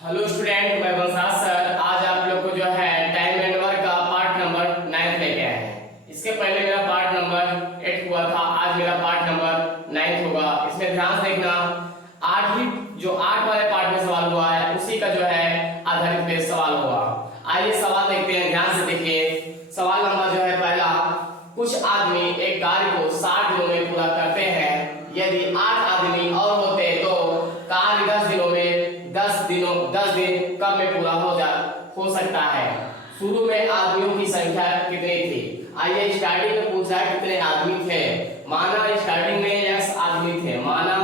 Hello student, मैं बलसाज sir आज आप लोग को जो है टाइम एंड वर्क का पार्ट नंबर 9 लेके आए हैं। इसके पहले मेरा पार्ट नंबर 8 हुआ था, आज मेरा पार्ट नंबर 9 होगा। इसमें ध्यान से देखना, 8 वाले पार्ट में सवाल हुआ है उसी का जो है आधारित पे सवाल हुआ। आइए सवाल देखते हैं, ध्यान से देखिए। सवाल नंबर जो है पहला, कुछ आदमी एक कार्य को 60 दिनों में पूरा करते हैं। यदि 8 आदमी और होते तो कार्य 10 दिन कब में पूरा हो सकता है। शुरू में आदमियों की संख्या कितनी थी। आइए स्टार्टिंग में पूछा है कितने आदमी थे। माना स्टार्टिंग में x आदमी थे, माना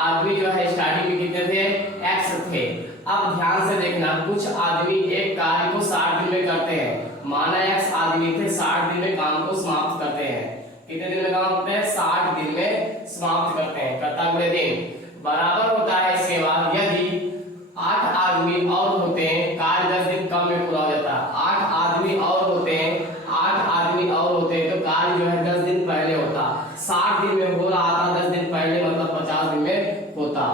आदमी जो है स्टार्टिंग में कितने थे, x थे। अब ध्यान से देखना, कुछ आदमी एक कार्य को 60 दिन में करते हैं। माना x आदमी थे, 60 दिन में काम को समाप्त करते हैं। कितने दिन में काम करते हैं, 60 दिन में समाप्त करते हैं। कर्तव्य दिन बराबर होता है इसके बाद, यदि 8 आदमी और होते हैं कार्य 10 दिन कम में पूरा हो जाता है। 8 आदमी और होते हैं, 8 आदमी और होते हैं तो कार्य जो है 10 दिन पहले होता। 60 दिन में हो रहा था 10 दिन पहले, मतलब 50 दिन में होता।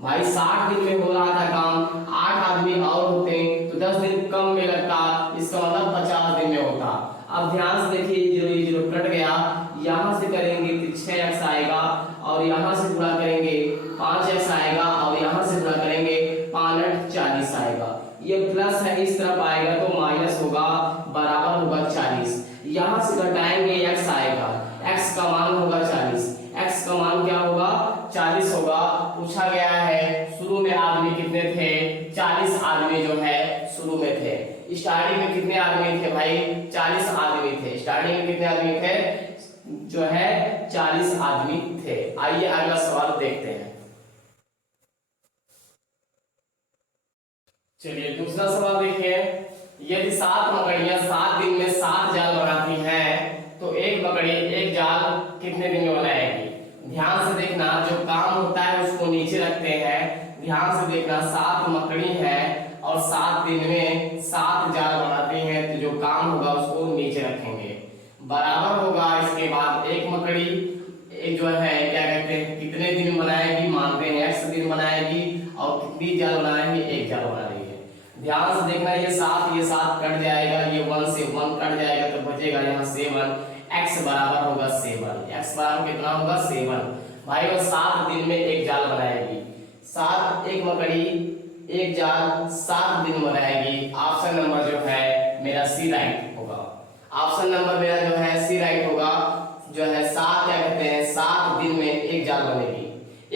भाई 60 दिन में हो रहा था काम, 8 आदमी और होते हैं तो 10 दिन कम में लगता, इसका मतलब 50 दिन में होता। अब ध्यान से देखिए, ये जीरो कट गया, यहां से करेंगे तो 6x आएगा और यहां से पूरा करेंगे 5x आएगा और यहां से पूरा करेंगे 5 40 आएगा। ये प्लस है, इस तरफ आएगा तो माइनस होगा, बराबर होगा 40। यहां से घटाएंगे x आएगा, x का मान होगा 40। x का मान क्या होगा, 40 होगा। पूछा गया है शुरू में आदमी कितने थे, 40 आदमी जो है शुरू में थे। स्टार्टिंग में कितने आदमी थे भाई, 40 आदमी थे। स्टार्टिंग में कितने आदमी थे, जो है 40 आदमी थे। आइए अगला सवाल देखते हैं। चलिए दूसरा सवाल देखिए। यदि 7 मकड़ियां 7 दिन में 7 जाल बनाती हैं तो एक मकड़ी एक जाल कितने दिन में बनाएगी। ध्यान से देखना, जो काम होता है उसको नीचे रखते हैं। ध्यान से देखना, 7 मकड़ी है और 7 दिन में 7 जाल बनाती हैं तो जो काम होगा उसको नीचे रखेंगे, बराबर होगा। इसके बाद एक मकड़ी एक जो है क्या कहते हैं कितने दिन बनाएगी, मानते हैं x दिन बनाएगी और कितनी जाल बनाएगी, एक जाल बनाएगी। ध्यान से देखना, ये 7 कट जाएगा, ये 1 से 1 कट जाएगा तो बचेगा यहाँ 7। x बराबर होगा 7, x बराबर कितना होगा 7। भाई वो 7 दिन में एक जाल बनाएगी, एक मकड़ी एक जाल 7 दिन बनाएगी। ऑप्शन नंबर जो है मेरा सी राइट होगा। ऑप्शन नंबर मेरा जो है सी राइट होगा। जो है 7 क्या कहते हैं 7 दिन में एक जाल बनेगी।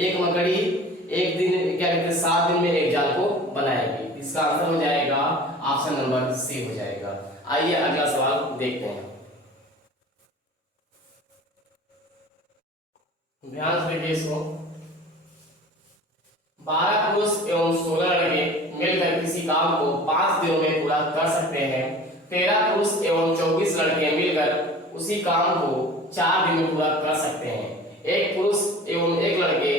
एक मकड़ी एक दिन क्या कहते हैं 7 दिन में एक जाल को बनाएगी। इसका आंसर हो जाएगा ऑप्शन नंबर सी हो जाएगा। आइए अगला सवाल देखते हैं। ध्यान से देखिए इसको। 12 पुरुष एवं 16 लड़के मिलकर किसी काम को 5 दिनों में पूरा कर सकते हैं। 13 पुरुष एवं 24 लड़के मिलकर उसी काम को 4 दिन में पूरा कर सकते हैं। एक पुरुष एवं एक लड़के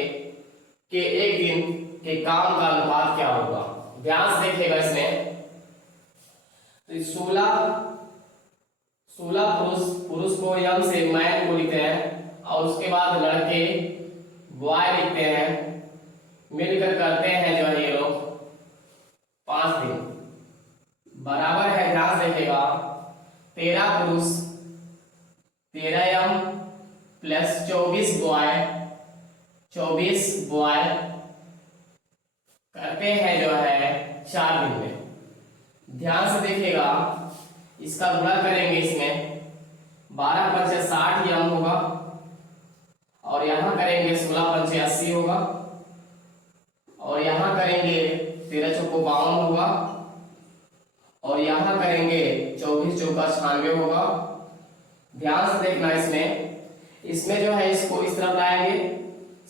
के एक दिन के काम का अनुपात क्या होगा। ध्यान से देखिएगा इसमें, तो 16 पुरुष को यम से मैन को लिखते हैं और उसके बाद लड़के बॉय लिखते हैं, मिलकर करते हैं जो है ये लोग 5 दिन, बराबर है। ध्यान से देखिएगा, 13 पुरुष 13m प्लस 24 बॉय करते हैं जो है 4 दिन में। ध्यान से देखिएगा, इसका गुणा करेंगे इसमें 12 पंचे 60 यम होगा और यहां करेंगे 16 पंचे 80 होगा और यहां करेंगे 13 चौको 52 होगा और यहां करेंगे 24 चौका 96 होगा। ध्यान से देखना, इसमें जो है इसको इस तरफ लाएंगे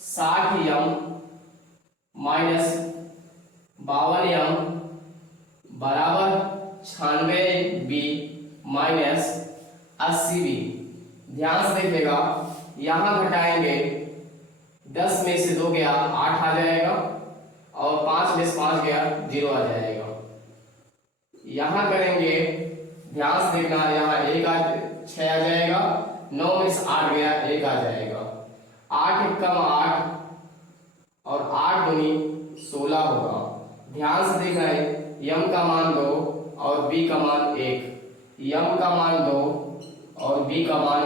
60 यम माइनस 52 यम बराबर 96 बी माइनस 80 बी। ध्यान से देखिएगा, यहां घटाएंगे 10 में से 2 गया 8 आ जाएगा और 5 में से 5 गया 0 आ जाएगा। यहां करेंगे, ध्यान से देखना, यहाँ 6 आ जाएगा, 9 में से 8 गया 1 आ जाएगा। 8 कम 8 और 8 दूनी 16 होगा। ध्यान से देखना है, यम का मान 2 और बी का मान 1, यम का मान 2 और बी का मान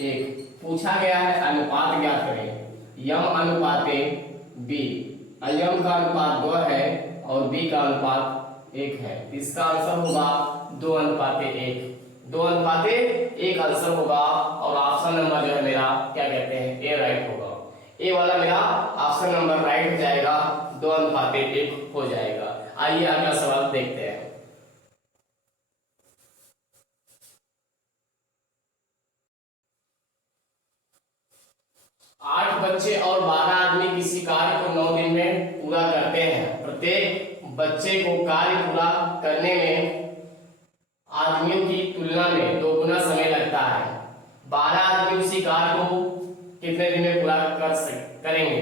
1। पूछा गया है अनुपात ज्ञात करें, यम अनुपाते बी, यम का अनुपात 2 है और बी का अनुपात 1 है। इसका आंसर होगा 2:1, 2:1 आंसर होगा। और ऑप्शन नंबर जो है मेरा क्या कहते हैं, ए राइट होगा। ए वाला मेरा ऑप्शन नंबर राइट हो जाएगा, 2:1 हो जाएगा। आइए अगला सवाल देखते हैं। 8 बच्चे और 12 आदमी किसी कार्य को 9 दिन में पूरा करते हैं। प्रत्येक बच्चे को कार्य पूरा करने में आदमियों की तुलना में 2 गुना समय लगता है। 12 आदमी उसी कार्य को कितने दिन में पूरा करेंगे?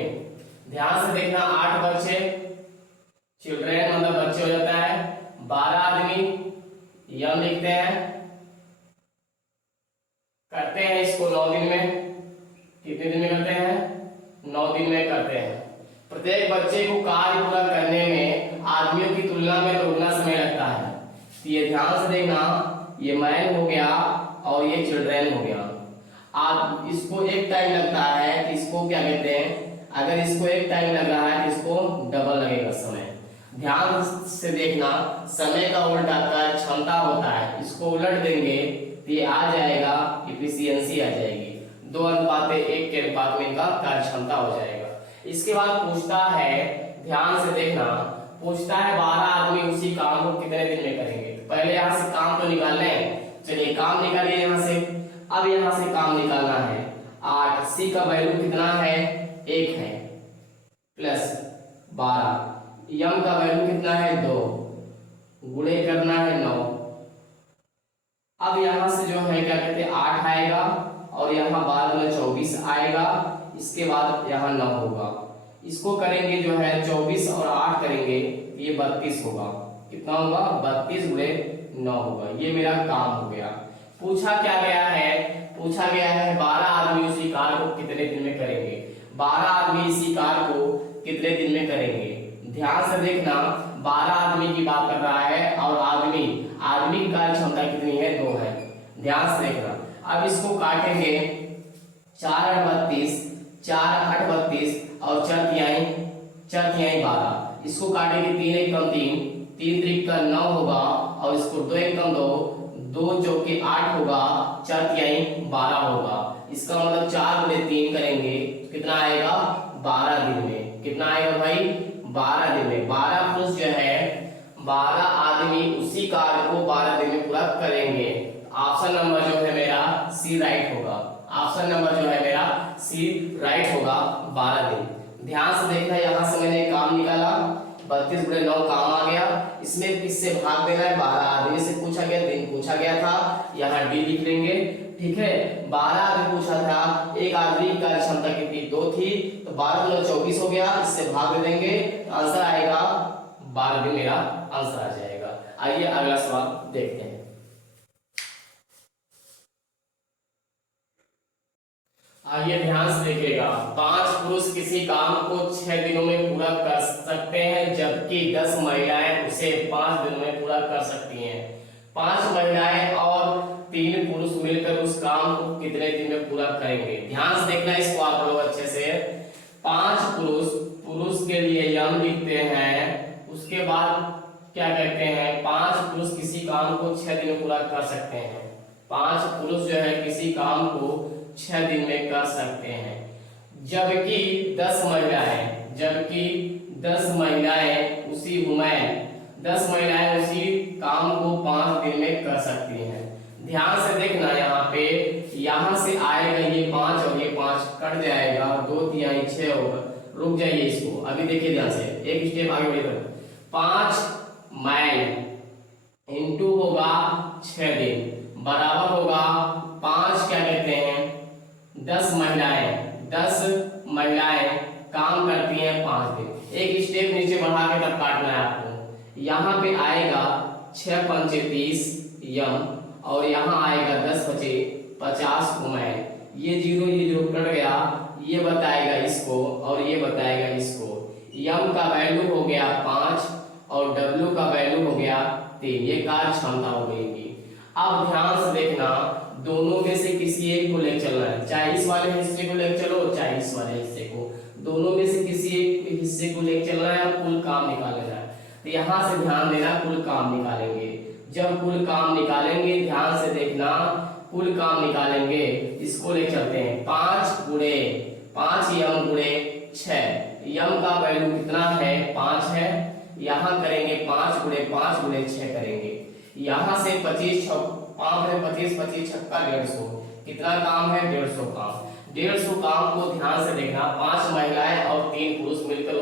ध्यान से देखना, 8 बच्चे, चिल्ड्रेन मतलब बच्चे हो जाता है, 12 आदमी यम लिखते हैं, करते हैं इसको 9 दिन में। कितने दिन में करते हैं? 9 दिन में करते हैं। प्रत्येक बच्चे को कार्य पूरा करने में आदमियों की तुलना में 2 गुना समय लगता है। तो ये ध्यान से देखना, ये मैन हो गया और ये चिल्ड्रेन हो गया। आप इसको एक टाइम लगता है तो इसको क्या कहते हैं, अगर इसको एक टाइम लग रहा है तो इसको डबल लगेगा समय। ध्यान से देखना, समय का उल्टा कार्य क्षमता होता है, इसको उलट देंगे तो ये आ जाएगा, इफिशियंसी आ जाएगी। 2:1 के अनुपात में इनका कार्य क्षमता हो जाएगा। इसके बाद पूछता है, ध्यान से देखना, पूछता है 12 आदमी उसी काम को कितने दिन में करेंगे। पहले यहाँ से काम तो निकाल लें, चलिए काम निकालिए यहाँ से। अब यहाँ से काम निकालना है, 8, सी का वैल्यू कितना है, 1 है, प्लस 12, यम का वैल्यू कितना है, 2, गुणे करना है 9। अब यहाँ से जो है क्या कहते हैं 8 आएगा और यहाँ बाद में 24 आएगा, इसके बाद यहाँ 9 होगा। इसको करेंगे जो है 24 और 8 करेंगे, ये 32 होगा। कितना होगा? 32 गुणे 9 होगा। ये मेरा काम हो गया। पूछा क्या गया है? पूछा गया है 12 आदमी उसी कार्य को कितने दिन में करेंगे। 12 आदमी इसी कार्य को कितने दिन में करेंगे? ध्यान से देखना, 12 आदमी की बात कर रहा है और आदमी की कार्य क्षमता कितनी है? 2 है। ध्यान से देखना, अब इसको काटेंगे, 4 8 32, 4 8 32 और 4 तिहाई 12। इसको काटेंगे 3 1 कम 3, 3 3 का 9 होगा और इसको 2 1 कम 2, 2 चौके 8 होगा, 4 तिहाई 12 होगा। इसका मतलब 4 गुणे 3 करेंगे, कितना आएगा? 12 दिन में। कितना आएगा भाई? 12 दिन में। 12 पुरुष जो है, 12 आदमी उसी कार्य को 12 दिन में पूरा करेंगे। ऑप्शन नंबर जो है मेरा सी राइट होगा। ऑप्शन नंबर जो है मेरा सी राइट होगा, 12 दिन। ध्यान से देखना, यहाँ से मैंने काम निकाला, 32 गुणे 9 काम आ गया। इसमें किससे भाग देना है? 12 आदमी से पूछा गया, दिन पूछा गया था, यहाँ डी लिख लेंगे। ठीक है, 12 आदमी पूछा था, एक आदमी की कार्य क्षमता कितनी? 2 थी, तो 12 गुणे 24 हो गया, इससे भाग दे देंगे, आंसर आएगा 12 दिन मेरा आंसर आ जाएगा। आइए अगला सवाल देखते हैं। आइए ध्यान से देखिएगा, 5 पुरुष किसी काम को 6 दिनों में पूरा कर सकते हैं, जबकि 10 महिलाएं उसे 5 दिनों में पूरा कर सकती हैं। 5 महिलाएं और 3 पुरुष मिलकर उस काम को कितने दिन में पूरा करेंगे? ध्यान से देखना इसको आप लोग अच्छे से। 5 पुरुष के लिए यम लिखते हैं, उसके बाद क्या कहते हैं, 5 पुरुष किसी काम को 6 दिन में पूरा कर सकते हैं। 5 पुरुष जो है किसी काम को 6 दिन में कर सकते हैं, जबकि 10 महिलाएं उसी 10 महिलाएं उसी काम को 5 दिन में कर सकती हैं। ध्यान से देखना, यहाँ से आएगा ये 5 और ये 5 कट जाएगा, 2 तिहाई 6 होगा। रुक जाइए इसको, अभी देखिए ध्यान से, एक स्टेप आगे बढ़िए। 5 मैन इंटू होगा 6 दिन बराबर होगा 5 क्या कहते हैं 10 महिलाएं काम करती हैं 5 दिन। एक स्टेप नीचे बढ़ा के तब काटना है आपको। यहाँ पे आएगा 6 पंचे 30 यम और यहाँ आएगा 10 बचे 50 मैन। ये जीरो कट गया, ये बताएगा इसको और ये बताएगा इसको। यम का वैल्यू हो गया 5 और W का वैल्यू हो गया 3। ये कार्य क्षमता हो गई इनकी। अब ध्यान से देखना, दोनों में से किसी एक को लेकर चलना है, चाहे इस वाले हिस्से को लेकर चलो चाहे इस वाले हिस्से को, दोनों में से किसी एक हिस्से को लेकर चलना है और कुल काम निकालना है। तो यहाँ से ध्यान देना, कुल काम निकालेंगे। जब कुल काम निकालेंगे ध्यान से देखना, कुल काम निकालेंगे, इसको ले चलते हैं 5 गुणे 5 यम गुणे 6। यम का वैल्यू कितना है 5 है, यहाँ करेंगे 5 गुणे 5 गुणे 6 करेंगे। यहाँ से 25 5 में 25 25 छक्का 150, कितना काम है 150 काम। 150 काम को ध्यान से देखना, 5 महिलाएं और 3 पुरुष मिलकर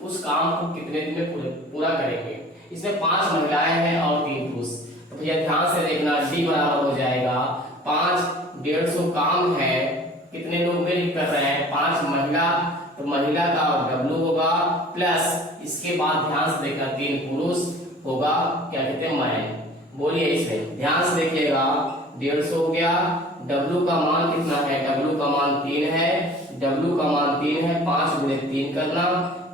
उस काम को कितने दिन में पूरा करेंगे। इसमें 5 महिलाएं हैं और 3 पुरुष, तो भैया ध्यान से देखना, डी बराबर हो जाएगा 5 150 काम है, कितने लोग मिलकर कर रहे हैं 5 महिला, तो महिला का डब्ल्यू होगा प्लस इसके बाद ध्यान से देखना 3 पुरुष होगा, क्या कहते हैं मैन। बोलिए इसमें ध्यान से देखिएगा, 150 हो गया, W का मान कितना है, W का मान 3 है, W का मान 3 है, 5 गुणे 3 करना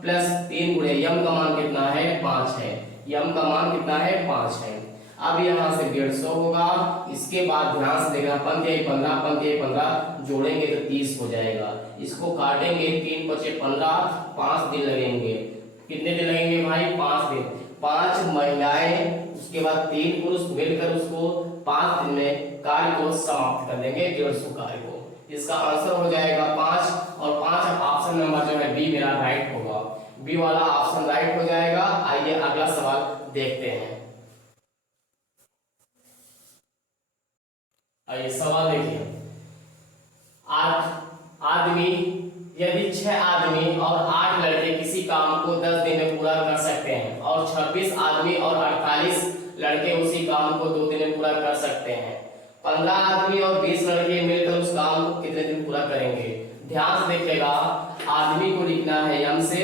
प्लस 3 गुणे यम का मान कितना है 5 है, यम का मान कितना है 5 है। अब यहाँ से 150 होगा, इसके बाद ध्यान से देखना 15 जोड़ेंगे तो 30 हो जाएगा। इसको काटेंगे 3 5 15, 5 दिन लगेंगे। कितने दिन लगेंगे भाई 5 दिन। 5 महिलाएं उसके बाद 3 पुरुष मिलकर उसको 5 दिन में कार्य को समाप्त कर देंगे, 150 कार्य को। इसका आंसर हो जाएगा 5 और 5 ऑप्शन नंबर जो है बी मेरा राइट होगा, बी वाला ऑप्शन राइट हो जाएगा। आइए अगला सवाल देखते हैं। आइए सवाल देखिए, आदमी यदि 6 आदमी और 8 लड़के किसी काम को 10 दिन में पूरा कर सकते हैं और 26 आदमी और 48 लड़के उसी काम को 2 दिन में पूरा कर सकते हैं, 15 आदमी और 20 लड़के मिलकर उस काम को कितने दिन पूरा करेंगे। ध्यान से देखिएगा, आदमी को लिखना है यम से,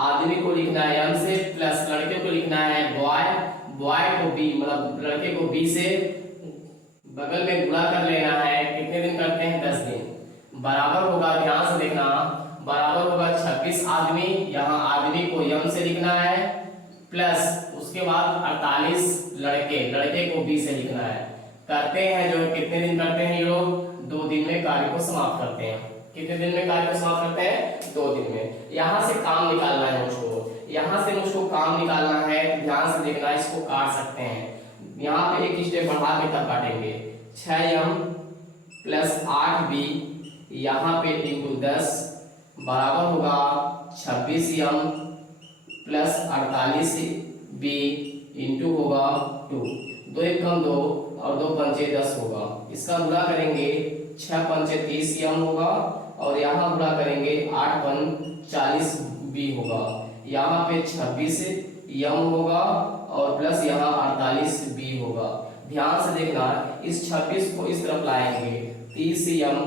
आदमी को लिखना है यम से प्लस लड़के को लिखना है बॉय, बॉय को बी मतलब लड़के को बी से बगल में गुणा कर लेना है। कितने दिन करते हैं 10 दिन, बराबर होगा, ध्यान से देखना, बराबर होगा 26 आदमी, यहाँ आदमी को यम से लिखना है प्लस उसके बाद 48 लड़के, लड़के को बी से लिखना है। करते हैं जो कितने दिन करते हैं ये लोग 2 दिन में कार्य को समाप्त करते हैं। कितने दिन में कार्य को समाप्त करते हैं 2 दिन में। यहाँ से काम निकालना है मुझको, यहाँ से मुझको काम निकालना है, ध्यान से देखना, इसको काट सकते हैं। यहाँ पे एक स्टेप बढ़ा के तब काटेंगे, 6m प्लस 8b यहाँ पे इंटू 10 बराबर होगा 26m प्लस 48b इंटू होगा 2, 2 1 कम 2 और 2 पंचे 10 होगा। इसका गुणा करेंगे 6 पंचे 30m होगा और यहाँ गुणा करेंगे 8 पन 40b होगा। यहाँ पे 26m होगा और प्लस यहाँ 48b होगा। ध्यान से देखना, इस 26 को इस तरफ लाएंगे, 30m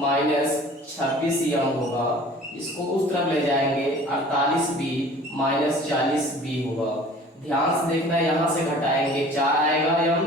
माइनस 26m होगा, इसको उस तरफ ले जाएंगे 48b माइनस 40b होगा। ध्यान से देखना, यहाँ से घटाएंगे 4 आएगा m,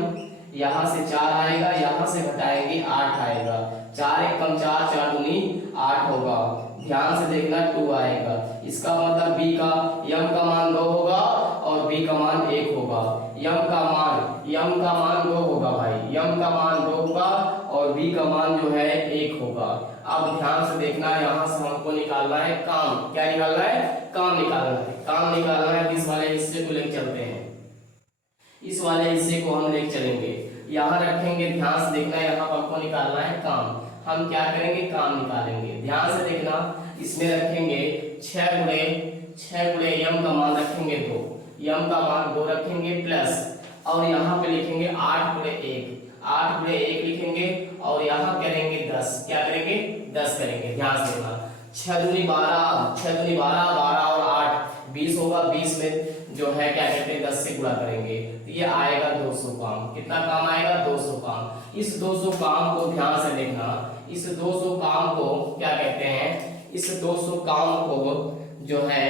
यहाँ से 4 आएगा, यहाँ से घटाएंगे 8 आएगा, 4 1 कम 4, 4 दूनी 8 होगा। ध्यान से देखना 2 आएगा, इसका मतलब b का m का मान 2 होगा और b का मान 1 होगा। m का मान 2 होगा भाई, m का मान 2 होगा और b का मान जो है 1 होगा। अब ध्यान से देखना, यहाँ से हमको निकालना है काम। क्या निकालना है? काम निकालना है। काम निकालना है, इस वाले हिस्से को लेकर चलते हैं, इस वाले हिस्से को हम लेकर चलेंगे, यहाँ रखेंगे। ध्यान से देखना, यहाँ पर हमको निकालना है काम। हम क्या करेंगे? काम निकालेंगे। ध्यान से देखना, इसमें रखेंगे 6 गुणे यम का मान रखेंगे 2, यम का मान 2 रखेंगे प्लस और यहाँ पे लिखेंगे 8 गुणे 1 लिखेंगे और यहाँ करेंगे 10। क्या करेंगे? 10 करेंगे। ध्यान से देखना, 6 दूनी 12, 12 और 8 20 होगा। 20 में जो है क्या कहते हैं 10 से गुणा करेंगे तो ये आएगा 200 काम। कितना काम आएगा? 200 काम। इस 200 काम को ध्यान से देखना, इस 200 काम को क्या कहते हैं? इस 200 काम को जो है,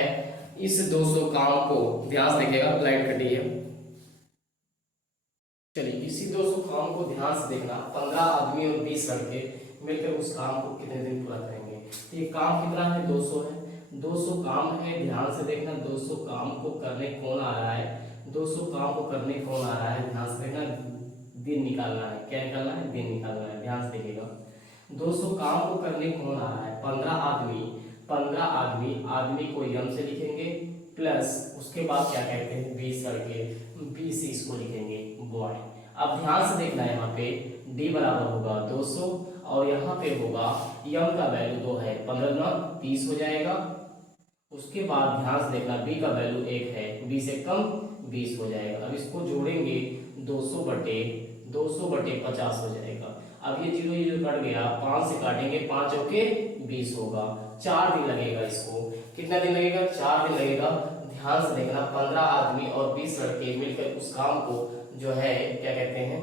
इस 200 काम को ध्यान से देखिएगा, लाइट कटी है। चलिए, इसी 200 काम को ध्यान से देखना, 15 आदमी और 20 लड़के मिलकर उस काम को कितने दिन पूरा करेंगे। तो ये काम कितना है? 200 है। 200 काम है, ध्यान से देखना। 200 काम को करने कौन आ रहा है, 200 काम को करने कौन आ रहा है, ध्यान से देखना। दिन निकालना है, क्या निकालना है, दिन निकालना है, ध्यान से देखिएगा। 200 काम को करने कौन आ रहा है, 15 आदमी। 15 आदमी, आदमी को यम से लिखेंगे, प्लस उसके बाद क्या कहते हैं 20 करके, 20 इसको लिखेंगे बॉय। अब ध्यान से देखना, यहाँ पे डी बराबर होगा 200 और यहाँ पे होगा यम का वैल्यू 2 है, 15 गुना 30 हो जाएगा। उसके बाद ध्यान से देखना बी का वैल्यू 1 है, 20 से कम 20 हो जाएगा। अब इसको जोड़ेंगे 200 बटे 50 हो जाएगा। अब ये जीरो कट गया, 5 से काटेंगे, 5 ओके 20 होगा। 4 दिन लगेगा इसको, कितना दिन लगेगा, 4 दिन लगेगा। ध्यान से देखना, 15 आदमी और 20 लड़के मिलकर उस काम को जो है क्या कहते हैं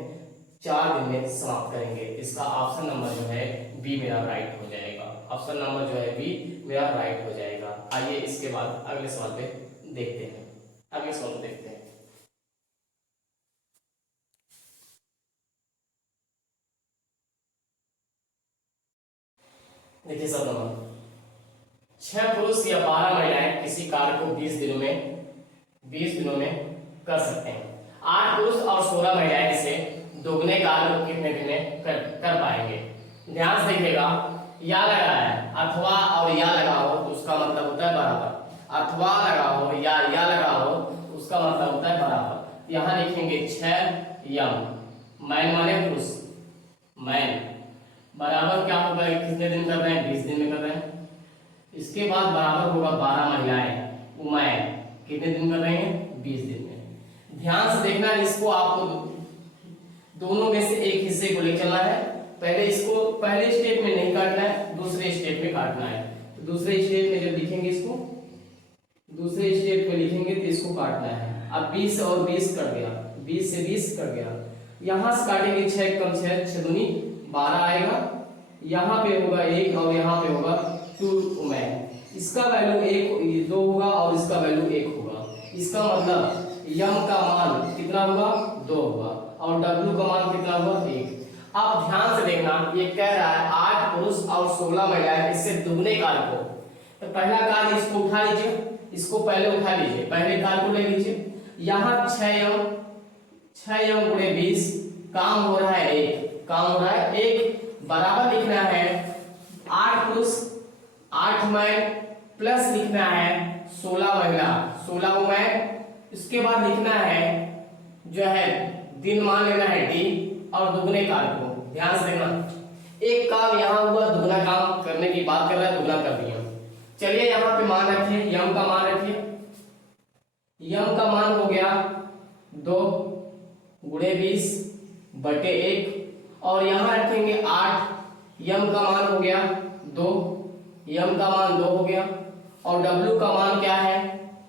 4 दिन में समाप्त करेंगे। इसका ऑप्शन नंबर जो है बी मेरा राइट हो जाएगा। ऑप्शन नंबर जो है बी मेरा राइट हो जाएगा। आइए इसके बाद अगले सवाल पे देखते हैं, अगले सवाल पे देखते हैं। देखिए सब नंबर 6 पुरुष या 12 महिलाएं किसी कार्य को 20 दिनों में कर सकते हैं। 8 पुरुष और 16 महिलाएं इसे दोगुने कार्य को कितने दिन में कर पाएंगे। ध्यान से देखिएगा, या लगा है अथवा और या लगा हो तो उसका मतलब होता है बराबर। अथवा लगा हो या लगा हो तो उसका मतलब होता है बराबर। यहाँ लिखेंगे 6 यम, मैन माने पुरुष, मैन बराबर क्या होगा, कितने दिन कर रहे हैं, 20 दिन में कर रहे हैं। इसके बाद बराबर होगा 12 महिलाएं, उमैन कितने दिन कर रहे हैं, 20 दिन में। ध्यान से देखना, इसको आपको दोनों में से एक हिस्से को ले चलना है। पहले इसको पहले स्टेप में नहीं काटना है, दूसरे स्टेप में काटना है। तो दूसरे स्टेप में जब लिखेंगे इसको, दूसरे स्टेप में लिखेंगे तो इसको काटना है। अब 20 और 20 कट गया, 20 से 20 कट गया। यहां से काटेंगे 6 कम 6, 6 दूनी 12 आएगा। यहाँ पे होगा 1 और यहाँ पे होगा 2 उमैन। इसका वैल्यू 1 2 होगा और इसका वैल्यू 1 होगा। इसका मतलब यम का मान कितना होगा, 2 होगा और डब्ल्यू का मान कितना होगा, 1। अब ध्यान से देखना, ये कह रहा है 8 पुरुष और 16 महिलाएं इससे दुगने कार्य को। तो पहला कार्य इसको उठा लीजिए, इसको पहले उठा लीजिए, पहले कार्य को ले लीजिए। यहाँ 6 यम गुणे 20, काम हो रहा है 1, काम हो रहा है 1। बराबर लिखना है 8 पुरुष 8 मैन प्लस लिखना है 16 महिला 16 मैन। इसके बाद लिखना है जो है दिन मान लेना है डी और दुगने कार्य को। ध्यान से देखना, एक काम यहाँ हुआ, दुगना काम करने की बात कर रहा है, दुगना कर दिया। चलिए यहाँ पे मान रखिए, यम का मान रखिए। यम का मान हो गया 2 गुणे 20 बटे 1 और यहाँ रखेंगे 8। यम का मान हो गया 2, यम का मान 2 हो गया और डब्ल्यू का मान क्या है,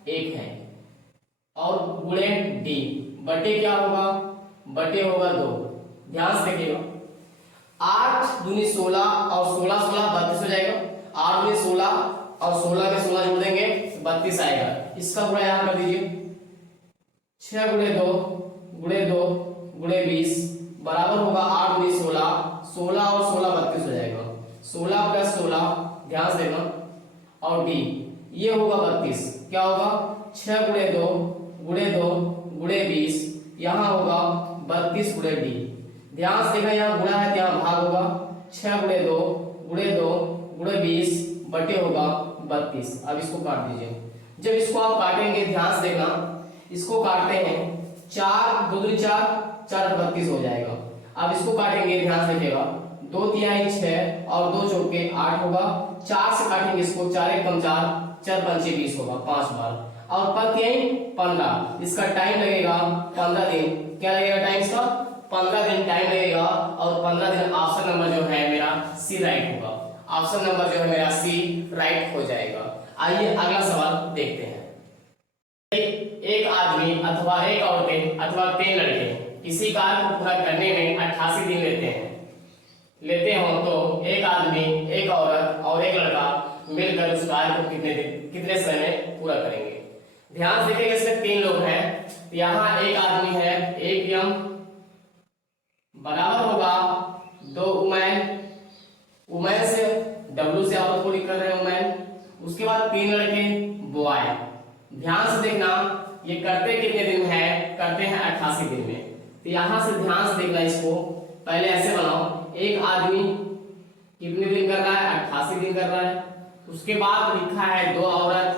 1 है और गुणे डी बटे क्या होगा, बटे होगा 2। ध्यान से देखिएगा, 8 दूनी 16 और 16 16 32 हो जाएगा। 8 दूनी 16 और 16 में 16 जोड़ देंगे 32 आएगा। इसका गुणा यहाँ कर दीजिए, 6 गुणे 2 गुणे 20 बराबर होगा 8 दूनी 16, 16 और 16 32 हो जाएगा। 16 प्लस 16 ध्यान से देना और डी ये होगा 32। क्या होगा, 6 गुणे 2 गुणे 20, यहाँ होगा 32 गुणे डी। ध्यान से देखना, यहाँ गुणा है तो यहाँ भाग होगा। 6 गुणे 2 गुणे 20 बटे होगा 32। अब इसको काट दीजिए। जब इसको आप काटेंगे ध्यान से देखना, इसको काटते हैं 4 2 दूनी 4 4 32 हो जाएगा। अब इसको काटेंगे ध्यान से देखिएगा, 2 तिहाई 6 और 2 चौके 8 होगा। 4 से काटेंगे इसको, 4 1 कम 4 4 पंचे 20 होगा 5 बार और 5 तिहाई 15। इसका टाइम लगेगा 15 दिन। क्या लगेगा टाइम इसका, 15 दिन टाइम लगेगा और 15 दिन। ऑप्शन नंबर जो है मेरा सी राइट होगा। ऑप्शन नंबर जो है मेरा सी राइट हो जाएगा। आइए अगला सवाल देखते हैं। एक आदमी अथवा एक औरतें अथवा 3 लड़के किसी कार्य को पूरा करने में 88 दिन लेते हो तो एक आदमी एक औरत और एक लड़का मिलकर उस कार्य को कितने समय में पूरा करेंगे। ध्यान से देखिए, इसमें 3 लोग हैं। यहाँ एक आदमी है, एक यम बराबर होगा 2 उमैन। उमैन से डब्ल्यू से औरत को लिख कर रहे हैं, उसके बाद 3 लड़के बॉय। ध्यान से देखना ये करते कितने दिन है, करते हैं 88 दिन में। तो यहां से ध्यान से देखना, इसको पहले ऐसे बनाओ, एक आदमी कितने दिन कर रहा है, 88 दिन कर रहा है। उसके बाद लिखा है 2 औरत,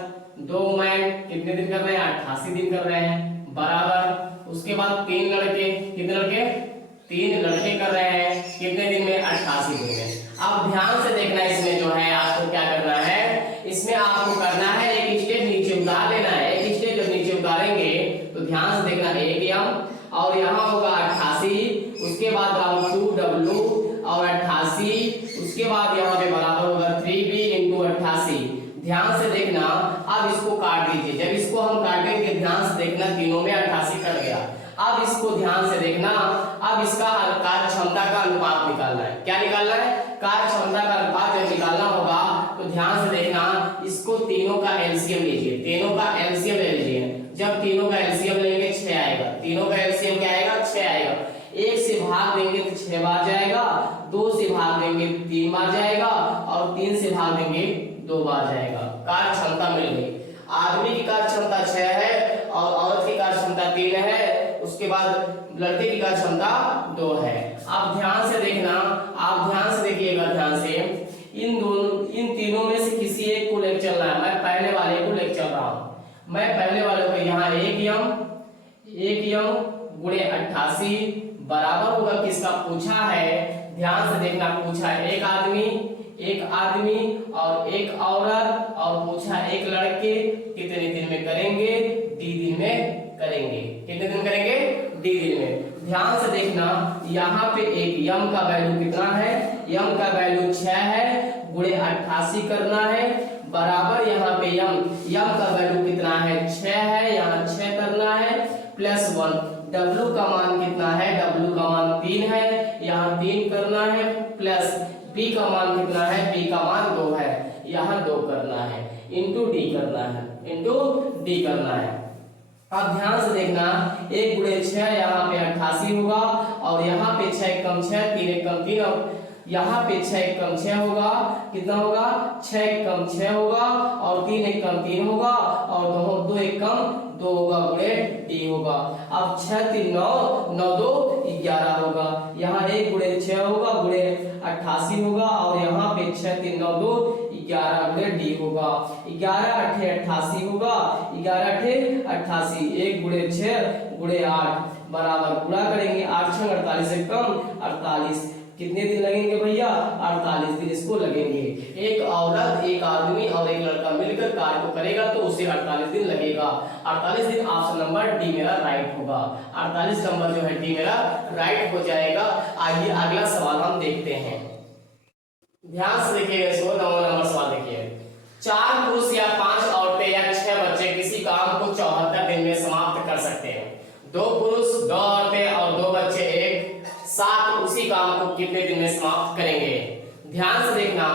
2 मैन कितने दिन कर रहे हैं, 88 दिन कर रहे हैं, बराबर। उसके बाद 3 लड़के, कितने लड़के, 3 लड़के कर रहे हैं कितने दिन में, 88 दिन में। अब ध्यान से देखना, इसमें जो है आपको क्या करना है, इसमें आपको करना है एक स्टेप नीचे उतार लेना है। एक स्टेप जब नीचे उतारेंगे तो ध्यान से देखना, 1 m और यहाँ होगा 88, उसके बाद राउंड 2 w और 88, उसके बाद यहाँ पे बराबर होगा 3b इंटू 88। ध्यान से देखना, अब इसको काट दीजिए। जब इसको हम काटेंगे ध्यान से देखना, तीनों में 88 कट गया। अब इसको ध्यान से देखना, अब इसका कार्य क्षमता का अनुपात निकालना है। क्या निकालना है, कार्य क्षमता का अनुपात जब निकालना होगा तो ध्यान से देखना, इसको तीनों का एलसीएम लीजिए, तीनों का एलसीएम ले लीजिए। जब तीनों का एलसीएम लेंगे 6 आएगा, तीनों का एलसीएम क्या आएगा, 6 आएगा। 1 से भाग देंगे तो 6 बार जाएगा, 2 से भाग देंगे 3 बार जाएगा और 3 से भाग देंगे 2 बार जाएगा। कार्य क्षमता मिल गई। आदमी की कार्य क्षमता 6 है और औरत की कार्य क्षमता 3 है, उसके बाद लड़के की कार्य क्षमता 2 है। आप ध्यान से देखना, आप ध्यान से देखिएगा, ध्यान से इन तीनों में से किसी एक को लेकर चलना है। मैं पहले वाले को लेकर चल रहा हूं। मैं पहले वाले को यहाँ 1 m गुणे 88 बराबर होगा किसका, पूछा है, ध्यान से देखना, पूछा है एक आदमी और एक औरत, और पूछा एक लड़के कितने दिन में करेंगे, D दिन में करेंगे। कितने दिन करेंगे, D दिन में। ध्यान से देखना, यहाँ पे एक m का वैल्यू कितना है, m का वैल्यू 6 है, गुणे 88 करना है, बराबर यहाँ पे m का वैल्यू कितना है, 6 है, यहाँ 6 करना है, प्लस 1। w का मान कितना है, w का मान 3 है, यहाँ 3 करना है, प्लस b का मान कितना है, b का मान 2 है, यहाँ 2 करना है, इंटू d करना है। अब ध्यान से देखना, 1 गुणे 6 यहाँ पे 88 होगा, और यहाँ पे 6 कम 6, 3 1 कम 3, और यहाँ पे 6 कम 6 होगा, कितना होगा, 6 कम 6 होगा, और 3 1 कम 3 होगा, और 2 1 कम 2 होगा, गुणे D होगा। अब 6 3 9, 9 2 11 होगा, यहाँ 1 गुणे 6 होगा, गुणे 88 होगा, और यहाँ पे 6 3 9 2 11 गुणे D होगा। 11 8 88 होगा, 11 8 88, 1 गुणे 6 गुणे 8 बराबर, गुणा करेंगे 8 6 48 से कम 48। कितने दिन लगेंगे भैया, 48 दिन इसको लगेंगे। एक औरत, एक आदमी और एक लड़का मिलकर कार्य को करेगा तो उसे 48 दिन लगेगा। 48 दिन ऑप्शन नंबर डी मेरा राइट होगा। 48 नंबर जो है डी मेरा राइट हो जाएगा। आइए अगला सवाल हम देखते हैं। ध्यान से देखिएगा, इसको 9 नंबर सवाल देखिए। 4 पुरुष या 5 औरतें या 6 बच्चे किसी काम को 74 दिन में समाप्त कर सकते हैं। 2 पुरुष, 2 औरतें और 2 बच्चे एक साथ उसी काम को कितने दिन में समाप्त करेंगे। ध्यान से देखना,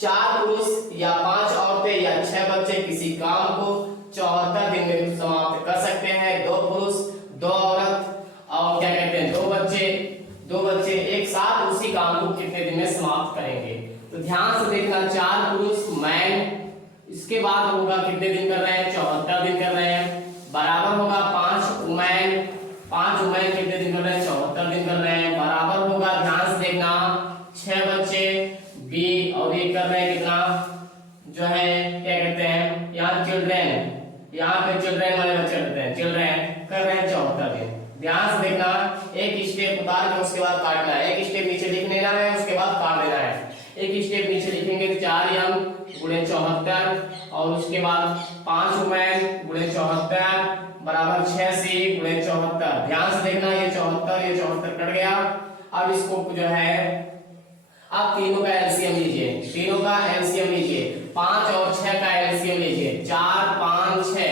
4 पुरुष या 5 औरतें या 6 बच्चे किसी काम को 74 दिन में समाप्त कर सकते हैं। 2 पुरुष, 2 औरत और क्या कहते हैं 2 बच्चे एक साथ उसी काम को कितने दिन में समाप्त करेंगे। तो ध्यान से देखना, 4 पुरुष मैन, इसके बाद होगा कितने दिन कर रहे हैं, 74 दिन कर रहे हैं, बराबर होगा 5 वुमेन, 5 वुमेन कितने दिन कर रहे हैं, 74 दिन कर रहे हैं, बराबर होगा, ध्यान से देखना, 6 बच्चे बी और ये कर रहे हैं कितना, जो है क्या कहते हैं यहाँ चिल्ड्रेन, यहाँ पे चिल्ड्रेन वाले बच्चे रहते हैं, चिल्ड्रेन कर रहे हैं 74 दिन। ध्यान से देखना, एक स्टेप उतार के उसके बाद काटना है, एक स्टेप नीचे लिख लेना है, उसके बाद काट देना है। एक स्टेप नीचे लिखेंगे तो 4 यम गुणे 74 और उसके बाद 5 वुमेन गुणे 74 बराबर 6 सी गुणे 74। ध्यान से देखना, ये 74 कट गया। अब इसको जो है अब तीनों का एलसीएम लीजिए, तीनों का एलसीएम लीजिए, 5 और 6 का एलसीएम लीजिए, 4 5 6,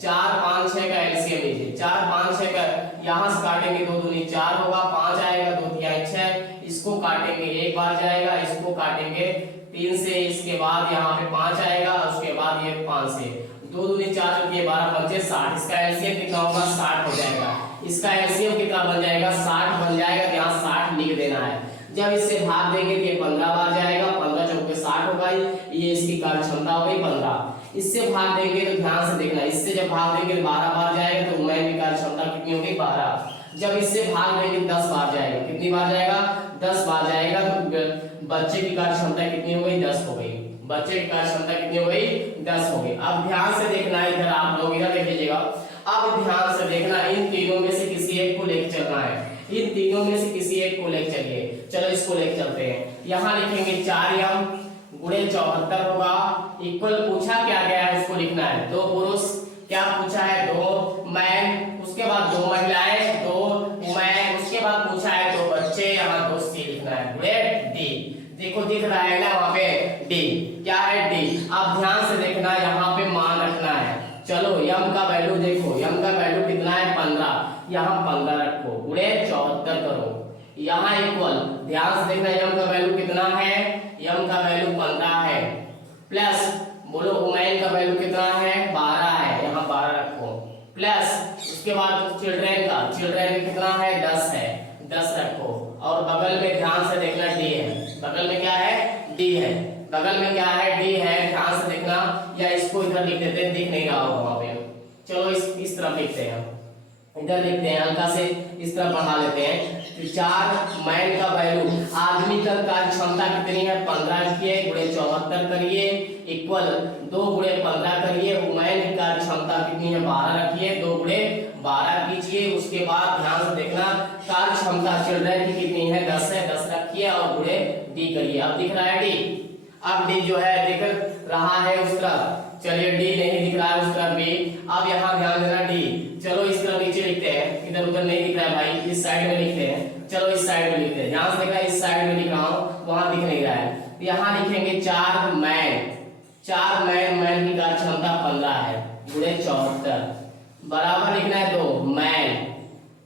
4 5 6 का एलसीएम लीजिए, 4 5 6 का यहाँ से काटेंगे 2 दूनी 4 होगा, 5 आएगा, 2 तिहाई 6, इसको काटेंगे 1 बार जाएगा, इसको काटेंगे 3 से, इसके बाद यहाँ पे 5 आएगा, उसके बाद ये 5 से, 2 दूनी 4 जो कि 12 5 60, इसका एलसीएम कितना होगा 60 हो जाएगा। इसका एलसीएम कितना बन जाएगा 60 बन जाएगा, तो यहाँ 60 लिख देना है। जब इससे भाग देंगे तो ये 15 बार जाएगा, 15 चौके 60 होगा, ये इसकी कार्य क्षमता हो गई 15। इससे भाग देंगे तो ध्यान से देखना, इससे जब भाग देंगे 12 बार जाएगा तो वुमेन की कार्य क्षमता कितनी होगी 12। जब इससे भाग देंगे 10 बार जाएगा, कितनी बार जाएगा 10 बार जाएगा, तो बच्चे की कार्य क्षमता कितनी हो गई 10 हो गई। बच्चे की कार्य क्षमता कितनी हो गई 10 हो गई। अब ध्यान से देखना, इधर आप लोग इधर देख लीजिएगा। अब ध्यान से देखना, इन तीनों में से किसी एक को लेकर चलना है, इन तीनों में से किसी एक को लेकर चलिए। चलो इसको लेकर चलते हैं। यहाँ लिखेंगे 4m गुणे 74 होगा इक्वल, पूछा क्या गया है उसको लिखना है। 2 पुरुष, क्या पूछा है 2 मैन, उसके बाद 2 महिलाएं 2 वुमेन, उसके बाद पूछा है 2 बच्चे, यहाँ 2 सी लिखना है। ग्रेड डी, देखो दिख रहा है ना वहां पे डी, क्या है डी। अब ध्यान से देखना, यहाँ पे मान रखना है। चलो यम का वैल्यू देखो, यम का वैल्यू कितना है 15, यहाँ 15 रखो गुणे 74 करो, यहाँ इक्वल। ध्यान से देखना यम का वैल्यू कितना है, यम का वैल्यू 15 है, प्लस बोलो वुमेन का वैल्यू कितना है 12 है, यहाँ 12 रखो, प्लस उसके बाद चिल्ड्रेन का, चिल्ड्रेन कितना है 10 रखो, और बगल में ध्यान से देखना डी है, बगल में क्या है डी है, बगल में क्या है डी है, ध्यान से देखना। या इसको इधर लिख देते हैं, दिख नहीं रहा होगा वहां पे, चलो इस तरफ लिखते हैं, इधर लिखते हैं हल्का से, इस तरफ बढ़ा लेते हैं। तो 4 मैन का वैल्यू, आदमी का कार्य क्षमता कितनी है 15 किए गुणे 74 करिए इक्वल 2 गुणे 15 करिए, वुमेन की कार्य क्षमता कितनी है 12 रखिए, 2 गुणे 12 कीजिए। उसके बाद ध्यान से देखना कार्य क्षमता चिल्ड्रन की कितनी है 10 है, 10 रखिए और गुणे डी करिए। अब दिख रहा है डी, अब डी जो है दिख रहा है उस तरफ, चलिए डी नहीं दिख रहा है उस तरफ भी। अब यहाँ ध्यान देना डी, चलो इस तरफ नीचे लिखते हैं, इधर उधर नहीं दिख रहा है भाई, इस साइड में लिखते हैं, चलो इस साइड में लिखते हैं। ध्यान से देखना, इस साइड में लिख रहा हूँ, वहां दिख नहीं रहा है। यहाँ लिखेंगे 4 मैन, 4 मैन, मैन की कार्य क्षमता 15 है गुणे 74 बराबर लिखना है 2 मैन,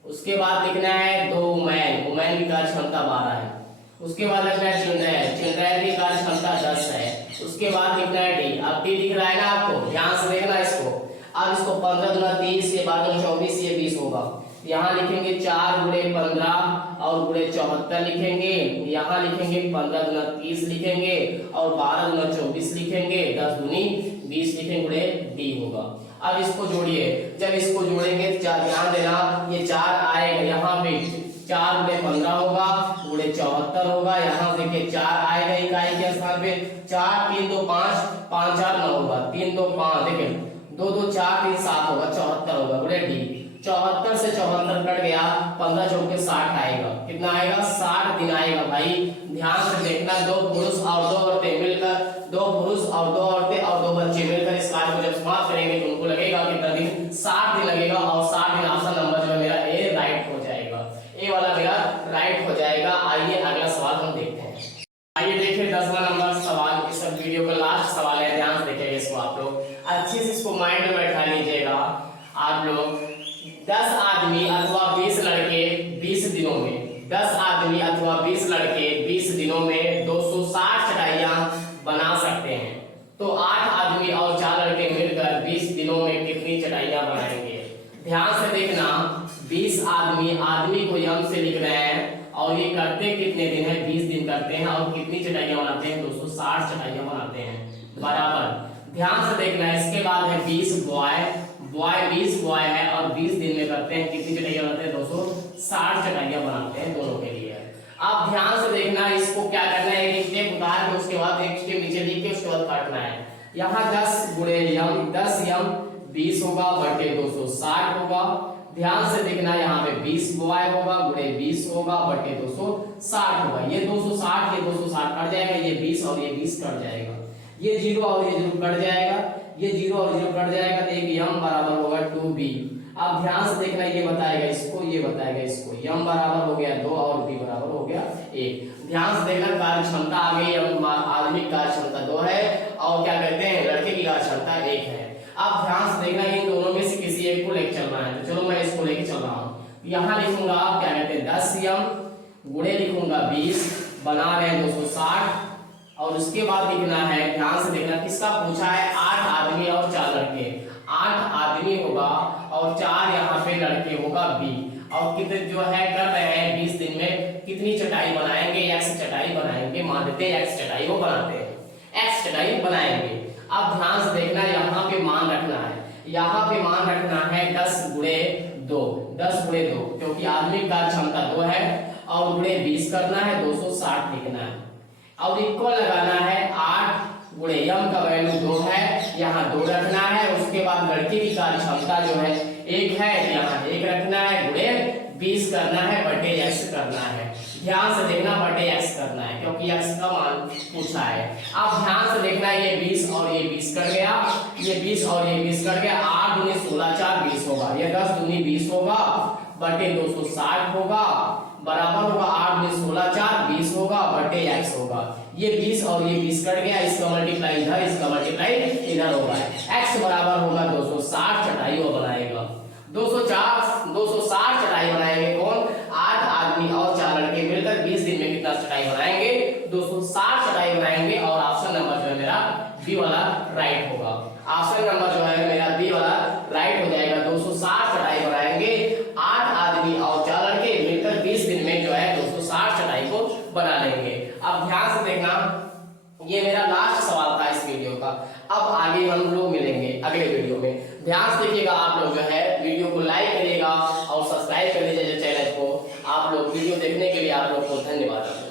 उसके बाद लिखना है 2 वुमेन, वुमेन की कार्य क्षमता 12 है, उसके बाद लिखना है चिल्ड्रेन, चिल्ड्रेन की कार्य क्षमता 10 है, उसके बाद लिखना है डी। अब डी दिख रहा है ना आपको, ध्यान से देखना इसको। अब इसको 15 गुना 30, ये 12 24, ये 20 होगा। यहाँ लिखेंगे 4 गुणे 15 और गुणे 74 लिखेंगे, यहाँ लिखेंगे 15 गुना 30 लिखेंगे और 12 गुना 24 लिखेंगे, 10 दूनी 20 लिखेंगे, गुणे डी होगा। अब इसको जोड़िए, जब इसको जोड़ेंगे ध्यान देना ये 4 आएगा, यहाँ पे 4 गुणे 15 होगा गुणे 74 होगा, यहाँ देखिए 4 आएगा इकाई के स्थान पे, 4 3 2 5 5 4 9 होगा, 3 2 5 देखिए 2 2 4 3 7 होगा, 74 होगा गुणे डी। 74 से 74 कट गया, 15 चौके 60 आएगा, कितना आएगा 60 दिन आएगा भाई। ध्यान से देखना, 2 पुरुष और 2 औरतें मिलकर, 2 पुरुष और 2 औरतें और 2 बच्चे मिलकर इस कार्य को जब समाप्त करेंगे तो उनको लगेगा कितना दिन 60 दिन लगेगा, और 60 दिन ऑप्शन नंबर जो है मेरा ए राइट हो जाएगा, ए वाला मेरा राइट हो जाएगा। आइए अगला सवाल हम देखते हैं। आइए देखिए 10वां नंबर सवाल, इस वीडियो का लास्ट सवाल है, ध्यान से देखिएगा इसको, आप लोग अच्छे से इसको माइंड में बैठा लीजिएगा। आप लोग 10 आदमी अथवा 20 लड़के 20 दिनों में, 10 आदमी अथवा 20 लड़के 20 दिनों में 260 चटाइयां बना सकते हैं, तो 8 आदमी और 4 लड़के मिलकर 20 दिनों में कितनी चटाइयां बनाएंगे। ध्यान से देखना, 20 आदमी, आदमी को यम से लिख रहे हैं और ये करते कितने दिन है 20 दिन करते हैं, और कितनी चटाइयां बनाते हैं 260 चटाइयां बनाते हैं बराबर। ध्यान से देखना, इसके बाद है 20 बॉय, 20 बॉय है और 20 दिन में करते हैं कितनी चटाइयां बनाते हैं 260 चटाइयां बनाते हैं दोनों के लिए। अब ध्यान से देखना, इसको क्या करना है, एक स्टेप उतार के उसके बाद एक स्टेप नीचे लिख के उसके बाद काटना है। यहाँ 10 गुणे यम, 10 यम 20 होगा बटे 260 होगा। ध्यान से देखना, यहाँ पे 20 बॉय होगा गुणे 20 होगा बटे 260 होगा, ये 260 ये 260 कट जाएगा, ये 20 और ये 20 कट जाएगा, ये 0 और ये 0 कट जाएगा, ये 0 और 0 कट जाएगा, तो एक यम बराबर होगा 2b। अब ध्यान से देखना, ये बताएगा इसको, ये बताएगा इसको, यम बराबर हो गया 2 और b बराबर हो गया 1। ध्यान से देखना, कार्य क्षमता आ गई, आदमी की कार्य क्षमता 2 है और क्या कहते हैं लड़के की कार्य क्षमता 1 है। अब ध्यान से देखना, इन दोनों में से किसी एक को लेकर चलना है, तो चलो मैं इसको लेके चल रहा हूँ। यहाँ लिखूंगा क्या कहते हैं 10 यम गुणे लिखूंगा 20 बना रहे 260, और उसके बाद लिखना है, ध्यान से देखना किसका पूछा है 8 आदमी और 4 लड़के, 8 आदमी होगा और 4 यहाँ पे लड़के होगा b, और कितने जो है कर रहे हैं 20 दिन में कितनी चटाई बनाएंगे, x चटाई बनाएंगे, मान लेते हैं x चटाई वो बनाते हैं, एक्स चटाई बनाएंगे। अब ध्यान से देखना, यहाँ पे मान रखना है, यहाँ पे मान रखना है 10 गुणे 2, 10 गुणे 2, क्योंकि आदमी की कार्य क्षमता 2 है और गुणे 20 करना है, 260 लिखना है। और इक्वल लगाना है 8 गुणे यम का वैल्यू 2 है, यहाँ 2 रखना है। उसके बाद लड़के की कार्य क्षमता जो है 1 है, यहाँ 1 रखना है, गुणे 20 करना है, बटे x करना है। ध्यान से देखना, बटे x करना है क्योंकि x का मान पूछा है। अब ध्यान से देखना, ये 20 और ये 20 कर गया, ये 20 और ये 20 कर गया, 8 दूनी 16 4 20 होगा, ये 10 दूनी 20 होगा, बटे 260 होगा, बराबर होगा 8 दूनी 16 4 20 होगा, बटे x होगा। ये 20 और ये 20 कट गया, इसका मल्टीप्लाई इधर, इसका मल्टीप्लाई इधर होगा। x बराबर होगा 260 चटाई वो बनाएगा, 260 चटाई बनाएंगे। कौन? 8 आदमी और 4 लड़के मिलकर 20 दिन में कितना चटाई बनाएंगे? 260 चटाई बनाएंगे। और ऑप्शन नंबर जो है मेरा बी वाला राइट होगा। ऑप्शन नंबर जो है मेरा बी वाला राइट हो जाएगा, 260 चटाई बनाएंगे। 8 आदमी और 4 लड़के मिलकर 20 दिन में जो है 260 चटाई को बना लेंगे। अब ध्यान से देखना, ये मेरा लास्ट सवाल था इस वीडियो का। अब आगे हम लोग मिलेंगे अगले वीडियो में। ध्यान से देखिएगा, आप लोग जो है वीडियो को लाइक करिएगा और सब्सक्राइब कर लीजिए चैनल को। आप लोग वीडियो देखने के लिए आप लोग को धन्यवाद।